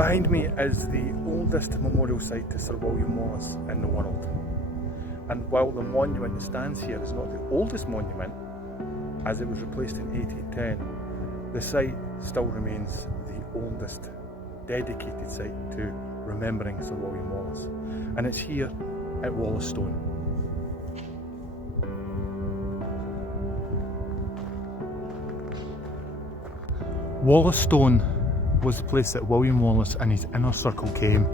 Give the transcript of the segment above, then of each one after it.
Behind me is the oldest memorial site to Sir William Wallace in the world. And while the monument that stands here is not the oldest monument, as it was replaced in 1810, the site still remains the oldest dedicated site to remembering Sir William Wallace. And it's here at Wallacestone. Wallacestone was the place that William Wallace and his inner circle came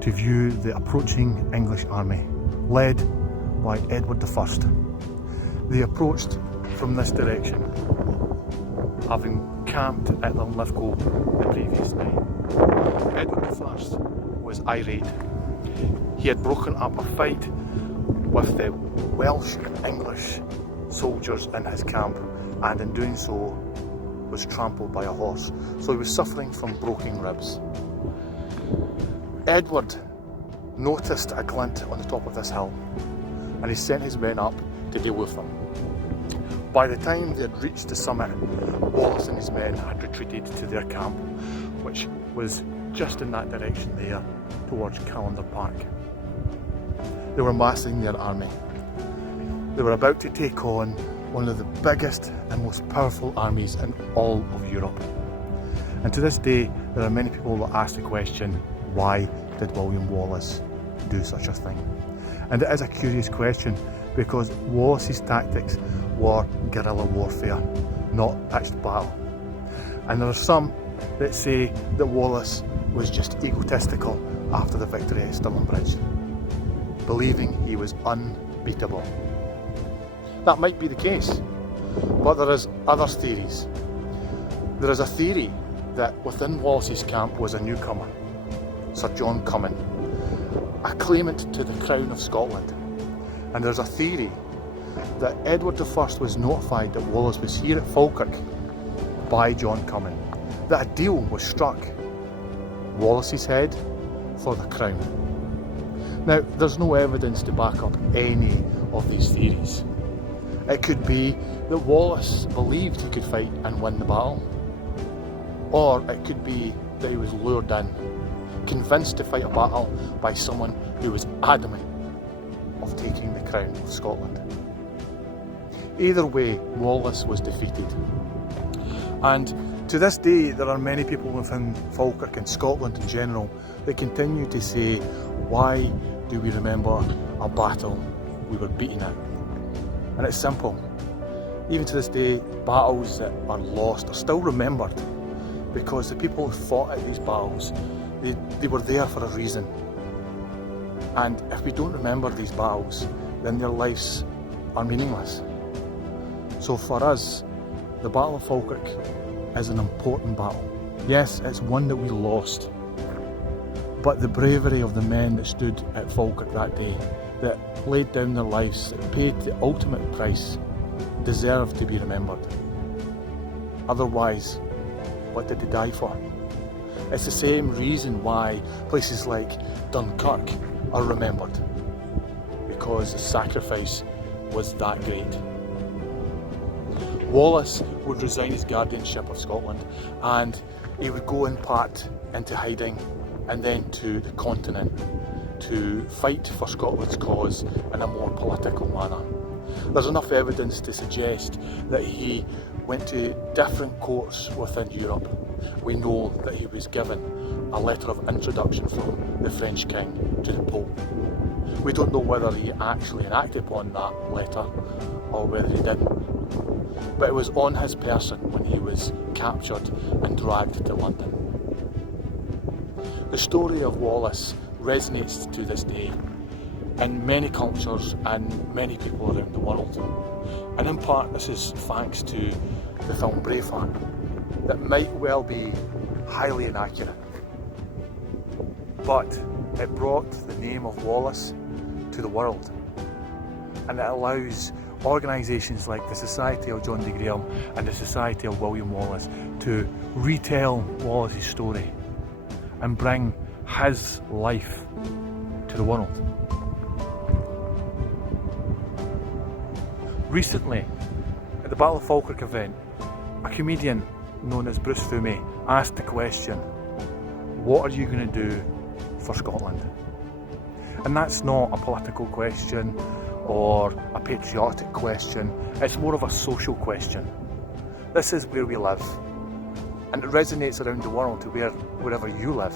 to view the approaching English army, led by Edward I. They approached from this direction, having camped at Lithgow the previous night. Edward I was irate. He had broken up a fight with the Welsh English soldiers in his camp, and in doing so was trampled by a horse, so he was suffering from broken ribs. Edward noticed a glint on the top of this hill, and he sent his men up to deal with them. By the time they had reached the summit, Wallace and his men had retreated to their camp, which was just in that direction there, towards Callendar Park. They were massing their army. They were about to take on one of the biggest and most powerful armies in all of Europe. And to this day, there are many people that ask the question, why did William Wallace do such a thing? And it is a curious question, because Wallace's tactics were guerrilla warfare, not pitched battle. And there are some that say that Wallace was just egotistical after the victory at Stirling Bridge, believing he was unbeatable. That might be the case, but there is other theories. There is a theory that within Wallace's camp was a newcomer, Sir John Comyn, a claimant to the crown of Scotland. And there's a theory that Edward I was notified that Wallace was here at Falkirk by John Comyn, that a deal was struck, Wallace's head for the crown. Now, there's no evidence to back up any of these theories. It could be that Wallace believed he could fight and win the battle, or it could be that he was lured in, convinced to fight a battle by someone who was adamant of taking the crown of Scotland. Either way, Wallace was defeated. And to this day, there are many people within Falkirk and Scotland in general that continue to say, why do we remember a battle we were beaten at? And it's simple. Even to this day, battles that are lost are still remembered, because the people who fought at these battles, they were there for a reason. And if we don't remember these battles, then their lives are meaningless. So for us, the Battle of Falkirk is an important battle. Yes, it's one that we lost, but the bravery of the men that stood at Falkirk that day, that laid down their lives, that paid the ultimate price, deserve to be remembered. Otherwise, what did they die for? It's the same reason why places like Dunkirk are remembered, because the sacrifice was that great. Wallace would resign his guardianship of Scotland, and he would go in part into hiding and then to the continent to fight for Scotland's cause in a more political manner. There's enough evidence to suggest that he went to different courts within Europe. We know that he was given a letter of introduction from the French king to the Pope. We don't know whether he actually enacted upon that letter or whether he didn't, but it was on his person when he was captured and dragged to London. The story of Wallace resonates to this day in many cultures and many people around the world. And in part this is thanks to the film Braveheart, that might well be highly inaccurate, but it brought the name of Wallace to the world, and it allows organisations like the Society of John de Graham and the Society of William Wallace to retell Wallace's story and bring his life to the world. Recently, at the Battle of Falkirk event, a comedian known as Bruce Thumé asked the question, What are you going to do for Scotland? And that's not a political question or a patriotic question, it's more of a social question. This is where we live, and it resonates around the world to wherever you live.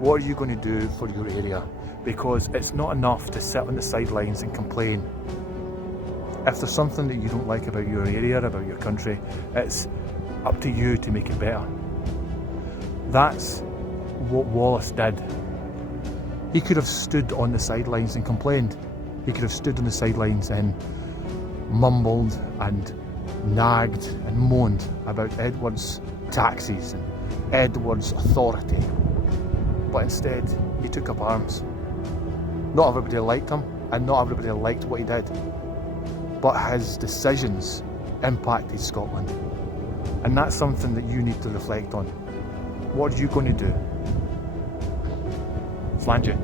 What are you going to do for your area? Because it's not enough to sit on the sidelines and complain. If there's something that you don't like about your area, about your country, it's up to you to make it better. That's what Wallace did. He could have stood on the sidelines and complained. He could have stood on the sidelines and mumbled and nagged and moaned about Edward's taxes and Edward's authority. But instead, he took up arms. Not everybody liked him, and not everybody liked what he did. But his decisions impacted Scotland. And that's something that you need to reflect on. What are you going to do? Flange it.